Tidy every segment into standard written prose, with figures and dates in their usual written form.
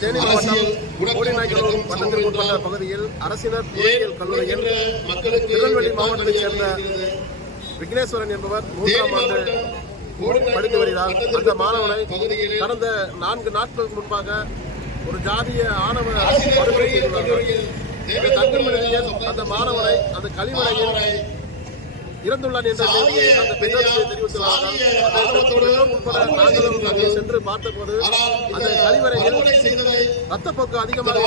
தேனி மாவட்டம் கோடிநாயக்கனூர் வட்டத்திற்குட்பட்ட பகுதியில் அரசினர் பொறியியல் கல்லூரியில் திருநெல்வேலி மாவட்டத்தைச் சேர்ந்த விக்னேஸ்வரன் என்பவர் 3ஆம் ஆண்டு படித்து வருகிறார். அந்த மாணவனை கடந்த 4 நாட்களுக்கு முன்பாக ஒரு ஜாதிய ஆணவ படுகொலை செய்துள்ளார்கள். அந்த மாணவனை அந்த கழிவறையில் இறந்துள்ளான் என்ற செய்தியை அந்த பெற்றோர்கள் தெரிவித்துள்ளார்கள். உட்பட நாங்களும் அங்கே சென்று பார்த்தபோது அந்த கழிவறையில் ரத்தப்போக்கு அதிகமாக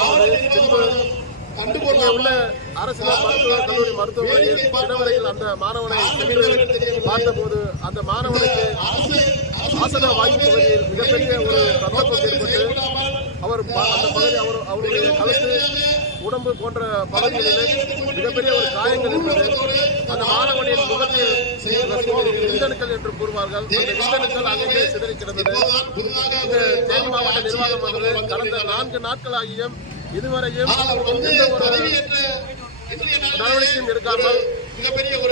உள்ள அரசு மருத்துவக் கல்லூரி மருத்துவமனையில் இடவரையில் அந்த மாணவனை பார்த்தபோது அந்த மாணவனுக்கு ஆசன வாயு பகுதியில் மிகப்பெரிய ஒரு ரத்தப்போக்கு ஏற்பட்டு அவர் அந்த பகுதி அவருடைய கழுத்து உடம்பு போன்ற பகுதிகளில் மிகப்பெரிய ஒரு காயங்கள் இருந்தது. அந்த மாணவனின் முகத்தில் விந்தணுக்கள் என்று கூறுவார்கள். அந்த விந்தணுக்கள் அங்கே சிதறி கிடந்தது. இந்த தேனி மாவட்ட நிர்வாகமானது கடந்த 4 நாட்களாகியும் இதுவரையும் எந்த ஒரு நடவடிக்கையும் எடுக்காமல்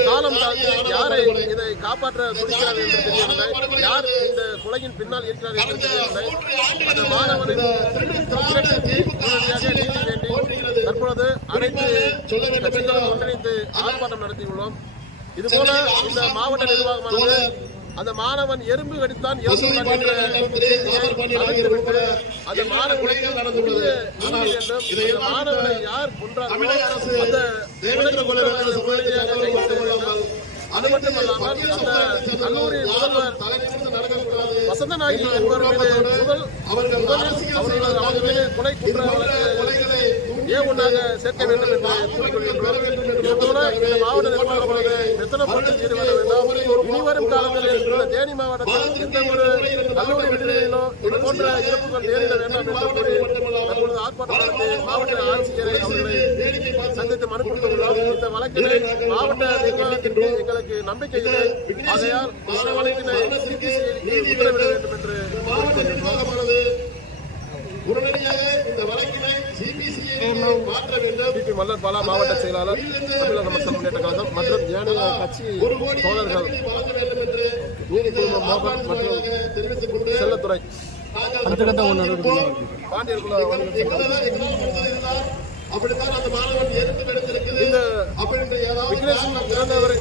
காலம் தாழ்ந்து யாரை இதை காப்பாற்ற துடிக்கிறார் என்று தெரியவில்லை. யார் இந்த கொலையின் பின்னால் இருக்கிறார் என்று தெரியவில்லை. அந்த மாணவனின் நீதி வேண்டி தற்பொழுது அனைத்து கட்சிகளும் ஒன்றிணைந்து ஆர்ப்பாட்டம் நடத்தியுள்ளோம். இதுபோல இந்த மாவட்ட நிர்வாகமானது அந்த மாணவன் எறும்பு கடித்தான் அந்த மாணவனை யார் கொன்றார்களோ அந்த அது மட்டுமல்லாமல் அந்த கல்லூரி முதல்வர் வசந்த நாயகி என்பவர் மீது அவர்கள் மீது கொலை குற்றவாளிகளை ஏ1ஆக சேர்க்க வேண்டும் என்று கூறிக்கொள்கின்றோம். இதுபோல இந்த மாவட்ட நிர்வாகமானது மெத்தனப்பட்டு ஈடுபட வேண்டும். இனிவரும் காலங்களில் இந்த தேனி மாவட்டத்தில் எந்த ஒரு கல்லூரி விடுதியிலோ இது போன்ற இறப்புகள் நேரிட வேண்டாம் என்று கூறி தற்பொழுது ஆர்ப்பாட்டம் நடத்தி மாவட்ட ஆட்சியரை அவர்களை சந்தித்து மனு கொடுத்துள்ளோம். இந்த வழக்கினை மாவட்ட நிர்வாகத்திற்கு எங்களுக்கு நம்பிக்கை இல்லை. ஆகையால் இந்த வழக்கினை உத்தரவிட வேண்டும் என்று உடனடியாக இந்த வழக்கினை மாற்ற வேண்டும். பி மல்லர் பாலா மாவட்ட செயலாளர் தமிழக மக்கள் முன்னேற்ற கழகம் மற்றும் ஏனைய கட்சி தோழர்கள் மோகன் மற்றும் செல்லத்துறை இந்த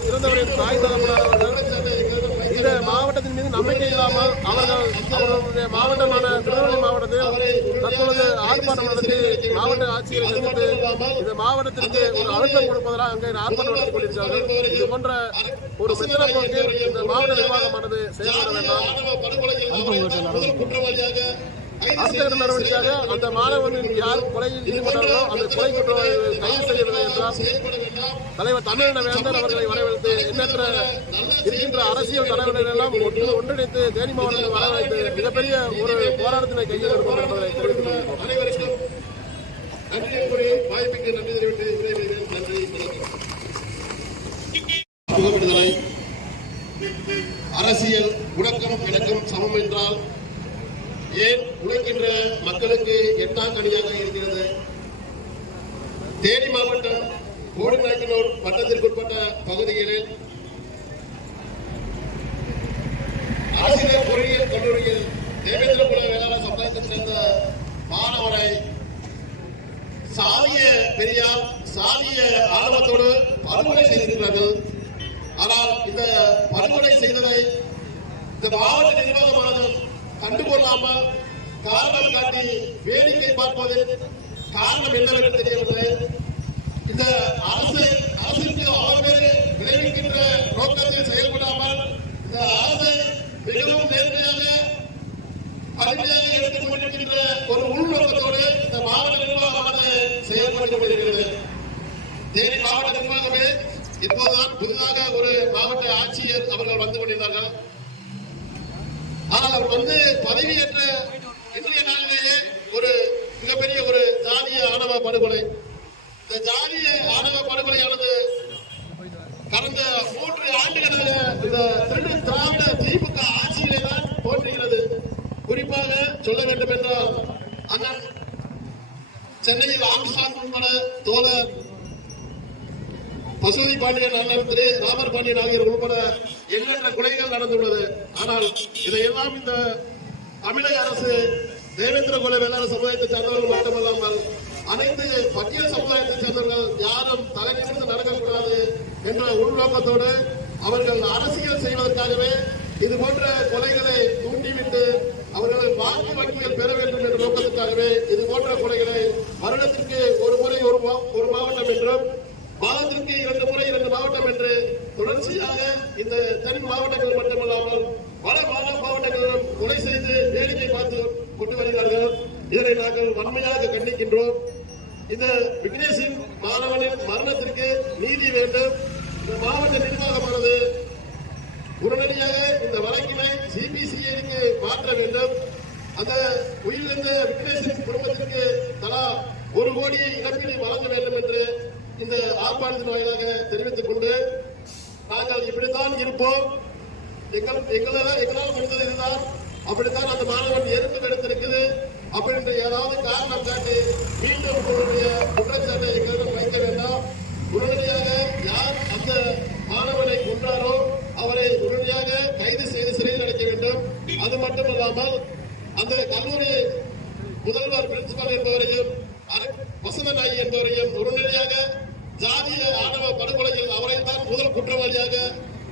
இறந்தவரின் தாய் தகப்பனானவர்கள் இந்த மாவட்டத்தின் மீது நம்பிக்கை இல்லாமல் அவர்களுடைய மாவட்டமான திருநெல்வேலி மாவட்டத்தில் தற்பொழுது ஆர்ப்பாட்டம் நடத்தி மாவட்ட ஆட்சியரை சந்தித்து இந்த மாவட்டத்திற்கு ஒரு அழுத்தம் கொடுப்பதற்காக அங்கே ஆர்ப்பாட்டம் நடத்திக் கொண்டிருக்கிறார்கள். இது போன்ற ஒரு மெத்தன போக்கு இந்த மாவட்ட நிர்வாகமானது செயல்பட வேண்டாம். அடுத்த நடவடிக்கையாக அந்த மாணவனின் யார் கொலையில் ஈடுபட்டார்களோ அந்த கொலை குற்றவாளிகளை கைது செய்யவில்லை என்றால் தலைவர் தமிழினவேந்தர் அவர்களை வரவழைத்து எண்ணற்ற இருக்கின்ற அரசியல் தலைவர்கள் எல்லாம் ஒன்றிணைத்து தேனி மாவட்டத்தில் வரவழைத்து மிகப்பெரிய ஒரு போராட்டத்தினை கையில் எடுப்போம் என்பதை தெரிவித்துக் கொள்கிறோம். அரசியல் உடக்கம் இணக்கம் சமம் என்றால் ஏன் உழைக்கின்ற மக்களுக்கு எட்டாங்கனியாக இருக்கிறது? தேனி மாவட்டம் கோடிநாயக்கனூர் வட்டத்திற்குட்பட்ட பகுதிகளில் அரசினர் பொறியியல் கல்லூரியில் தேவேந்திரகுல வேளாளர் சமுதாயத்தைச் சேர்ந்த மாணவரை சாதிய பெரியார் சாதிய ஆணவத்தோடு படுகொலை செய்திருக்கிறார்கள். ஆனால் இந்த படுகொலை செய்ததை இந்த மாவட்ட நிர்வாகமானது கண்டுகொள்ளாமல் காரணம் காட்டி வேடிக்கை பார்ப்பதில் காரணம் என்னவென்று தெரியவில்லை. இந்த அரசுக்கு அவர்கள் விளைவிக்கின்ற நோக்கத்தில் செயல்படாமல் இந்த அரசை மிகவும் நேர்மையாக கடுமையாக எடுத்துக் கொண்டிருக்கின்ற ஒரு உள்நோக்கத்தோடு இந்த மாவட்ட நிர்வாகமானது செயல்பட்டு கொண்டிருக்கிறது. தேனி மாவட்ட நிர்வாகமே இப்போதுதான் புதிதாக ஒரு மாவட்ட ஆட்சியர் அவர்கள் வந்து கொண்டிருந்தார்கள். ஆனால் அவர் வந்து பதவியேற்ற இன்றைய நாளிலேயே ஒரு மிகப்பெரிய ஒரு ஜாதிய ஆணவ படுகொலை. இந்த ஜாதிய ஆணவ படுகொலையானது கடந்த 3 ஆண்டுகளாக இந்த திருடு திராவிட திமுக ஆட்சியிலே தான் தோன்றுகிறது. குறிப்பாக சொல்ல வேண்டும் என்றால் அண்ணன் சென்னையில் ஆம்ஸ்டாங் உட்பட தோழர் பசுபதி பாண்டியன் அண்ணன் திரு ராமர் பாண்டியன் ஆகியோர் உட்பட எண்ணற்ற கொலைகள் நடந்துள்ளது. ஆனால் இதையெல்லாம் இந்த தமிழக அரசு தேவேந்திர குல வேளாண் சமுதாயத்தை சார்ந்தவர்கள் மட்டுமல்லாமல் அனைத்து பட்டியல் சமுதாயத்தை சேர்ந்தவர்கள் யாரும் தலைநிமிர்ந்து நடக்கக்கூடாது என்ற உள்நோக்கத்தோடு அவர்கள் அரசியல் செய்வதற்காகவே இது போன்ற கொலைகளை தூண்டிவிட்டு அவர்கள் வாக்கு வங்கிகள் பெற வேண்டும் என்ற நோக்கத்திற்காகவே இது போன்ற கொலைகளை வருடத்திற்கு ஒரு முறை ஒரு மாவட்டம் என்றும் மாதத்திற்கு 2 முறை 2 மாவட்டம் என்று தொடர்ச்சியாக இந்த தென் மாவட்டங்கள் மட்டுமல்லாமல் வட மாவட்டங்களிலும் கொலை செய்து வேடிக்கை பார்த்து கொண்டு வருகிறார்கள். இதனை நாங்கள் வன்மையாக கண்டிக்கின்றோம். இந்த விக்னேஷின் மாணவனின் மரணத்திற்கு நீதி வேண்டும். இந்த மாவட்ட நிர்வாகமானது உடனடியாக இந்த வழக்கினை சிபிசிஐடிக்கு மாற்ற வேண்டும். அந்த உயிரிழந்த விக்னேஷின் குடும்பத்திற்கு தலா 1 கோடி இழப்பீடு வழங்க வேண்டும் என்று இந்த ஆர்ப்பாட்டத்தின் வாயிலாக தெரிவித்துக் கொண்டு நாங்கள் இப்படித்தான் இருப்போம். எங்களால் முடிந்தது இருந்தால் அப்படித்தான் அந்த மாணவன் எதிர்ப்பு எடுத்திருக்குது அப்படின்ற ஏதாவது காரணம் காட்டி மீண்டும் உங்களுடைய குற்றச்சாட்டை எங்களிடம் வைக்க வேண்டாம். உடனடியாக யார் அந்த மாணவனை கொன்றாரோ அவரை உடனடியாக கைது செய்து சிறையில் அடைக்க வேண்டும். அது மட்டுமல்லாமல் அந்த கல்லூரி முதல்வர் பிரின்சிபால் என்பவரையும் வசந்தநாயகி என்பவரையும் உடனடியாக ஜாதிய ஆணவ படுகொலையில் அவரைத்தான் முதல் குற்றவாளியாக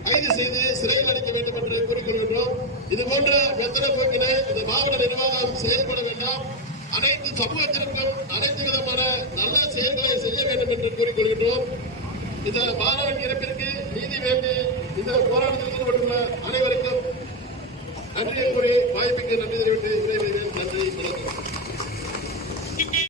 கைது செய்து சிறையில் அடைக்க வேண்டும் என்று கூறிக்கொள்கின்றோம். இது போன்ற மெத்தன போக்கினை இந்த மாவட்ட நிர்வாகம் செயல்பட வேண்டாம். அனைத்து சமூகத்திற்கும் அனைத்து விதமான நல்ல செயல்களை செய்ய வேண்டும் என்று கூறிக்கொள்கின்றோம். இந்த மாணவன் இறப்பிற்கு நீதி வேண்டி இந்த போராட்டத்தில் ஈடுபட்டுள்ள அனைவருக்கும் நன்றி கூறி வாய்ப்புக்கு நன்றி தெரிவித்து